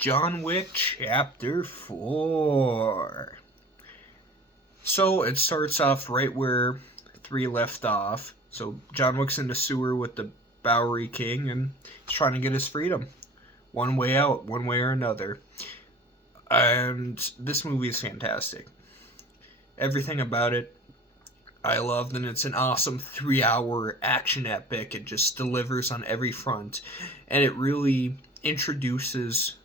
John Wick Chapter 4. So it starts off right where 3 left off. So John Wick's in the sewer with the Bowery King and he's trying to get his freedom. One way out, one way or another. And this movie is fantastic. Everything about it I loved, and it's an awesome 3-hour action epic. It just delivers on every front. And it really introduces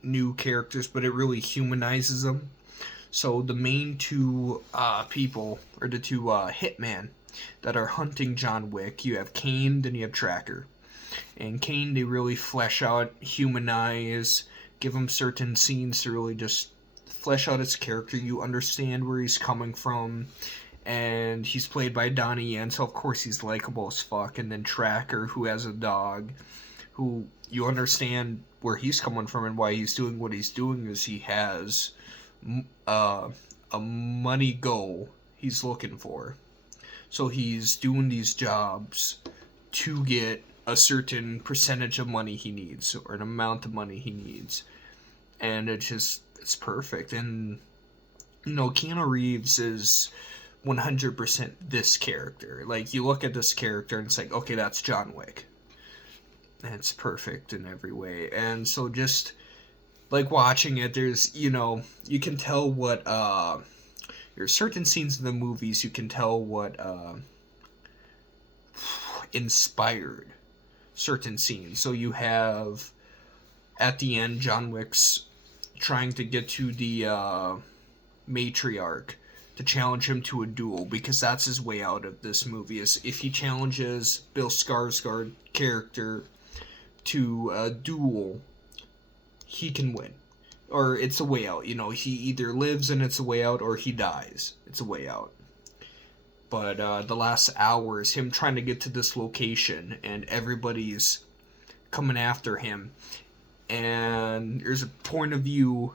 new characters, but it really humanizes them. So the main two people, or the two hitmen that are hunting John Wick, you have Kane, then you have Tracker. And Kane, they really flesh out, humanize, give him certain scenes to really just flesh out his character. You understand where he's coming from. And he's played by Donnie Yen, so of course he's likable as fuck. And then Tracker, who has a dog, who you understand where he's coming from and why he's doing what he's doing, is he has a money goal he's looking for. So he's doing these jobs to get a certain percentage of money he needs, or an amount of money he needs. And it's perfect. And, Keanu Reeves is 100% this character. Like, you look at this character and it's like, okay, that's John Wick. It's perfect in every way. And so just like watching it, there's, you can tell what there's certain scenes in the movies, you can tell what inspired certain scenes. So you have at the end John Wick's trying to get to the matriarch to challenge him to a duel, because that's his way out of this movie. Is if he challenges Bill Skarsgård character to a duel, he can win. Or it's a way out. He either lives and it's a way out, or he dies. It's a way out. But the last hour is him trying to get to this location, and everybody's coming after him. And there's a point of view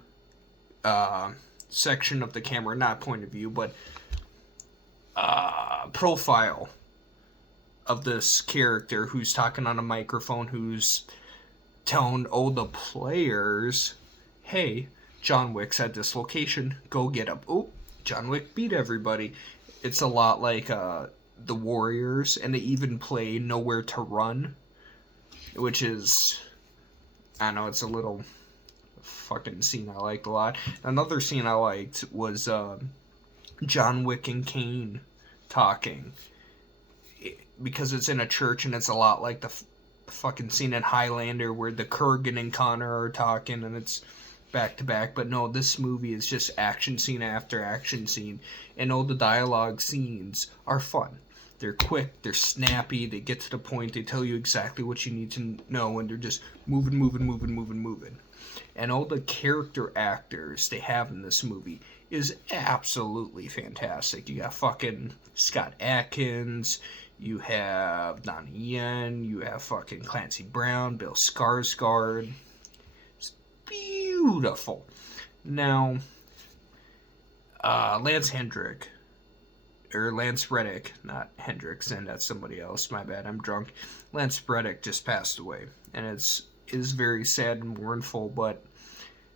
section of the camera, not point of view, but profile of this character who's talking on a microphone, who's telling all the players, hey, John Wick's at this location, go get him. Oh, John Wick beat everybody. It's a lot like the Warriors, and they even play Nowhere to Run, which is, I don't know, it's a little fucking scene I liked a lot. Another scene I liked was John Wick and Kane talking, because it's in a church, and it's a lot like the fucking scene in Highlander where the Kurgan and Connor are talking, and it's back to back. But no, this movie is just action scene after action scene, and all the dialogue scenes are fun. They're quick, they're snappy, they get to the point, they tell you exactly what you need to know, and they're just moving. And all the character actors they have in this movie is absolutely fantastic. You got fucking Scott Adkins, you have Donnie Yen, you have fucking Clancy Brown, Bill Skarsgård. It's beautiful. Now, Lance Reddick, not Hendricks, and that's somebody else, my bad, I'm drunk. Lance Reddick just passed away, and it is very sad and mournful, but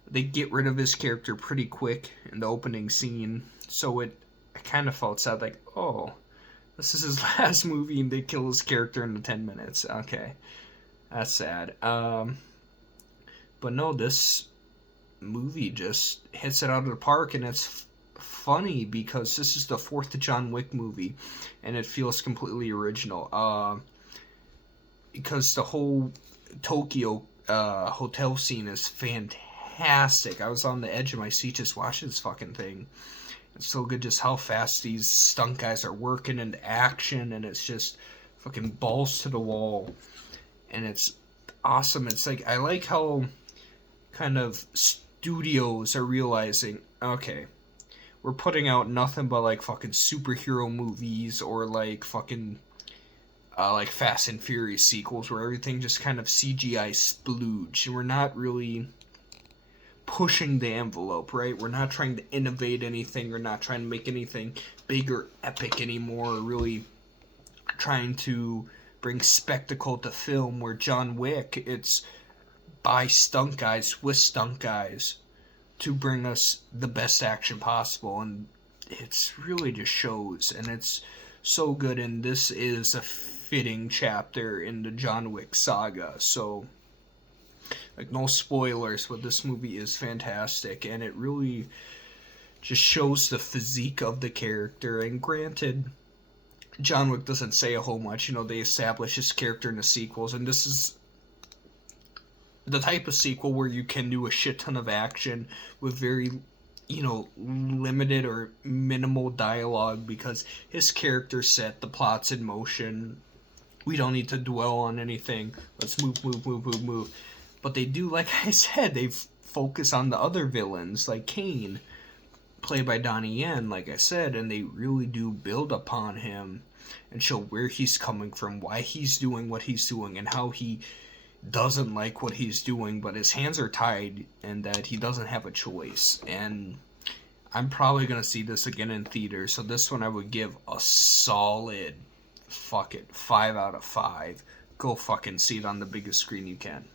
they get rid of his character pretty quick in the opening scene, so I kind of felt sad, like, oh, this is his last movie and they kill his character in the 10 minutes. Okay, that's sad. But no, this movie just hits it out of the park, and it's funny because this is the 4th John Wick movie, and it feels completely original. Because the whole Tokyo hotel scene is fantastic. I was on the edge of my seat just watching this fucking thing. It's so good just how fast these stunt guys are working into action, and it's just fucking balls to the wall. And it's awesome. It's like, I like how kind of studios are realizing, okay, we're putting out nothing but like fucking superhero movies, or like fucking like Fast and Furious sequels, where everything just kind of CGI splooge, and we're not really pushing the envelope, right? We're not trying to innovate anything, we're not trying to make anything big or epic anymore, or really trying to bring spectacle to film. Where John Wick, it's by stunt guys with stunt guys to bring us the best action possible, and it's really just shows, and it's so good. And this is a fitting chapter in the John Wick saga. So, like, no spoilers, but this movie is fantastic, and it really just shows the physique of the character. And granted, John Wick doesn't say a whole much. You know, they establish his character in the sequels, and this is the type of sequel where you can do a shit ton of action with very, limited or minimal dialogue, because his character set, the plot's in motion. We don't need to dwell on anything. Let's move, move, move, move, move. But they do, like I said, they focus on the other villains, like Kane, played by Donnie Yen, like I said, and they really do build upon him and show where he's coming from, why he's doing what he's doing, and how he doesn't like what he's doing, but his hands are tied and that he doesn't have a choice. And I'm probably going to see this again in theater, so this one I would give a solid 5 out of 5. Go fucking see it on the biggest screen you can.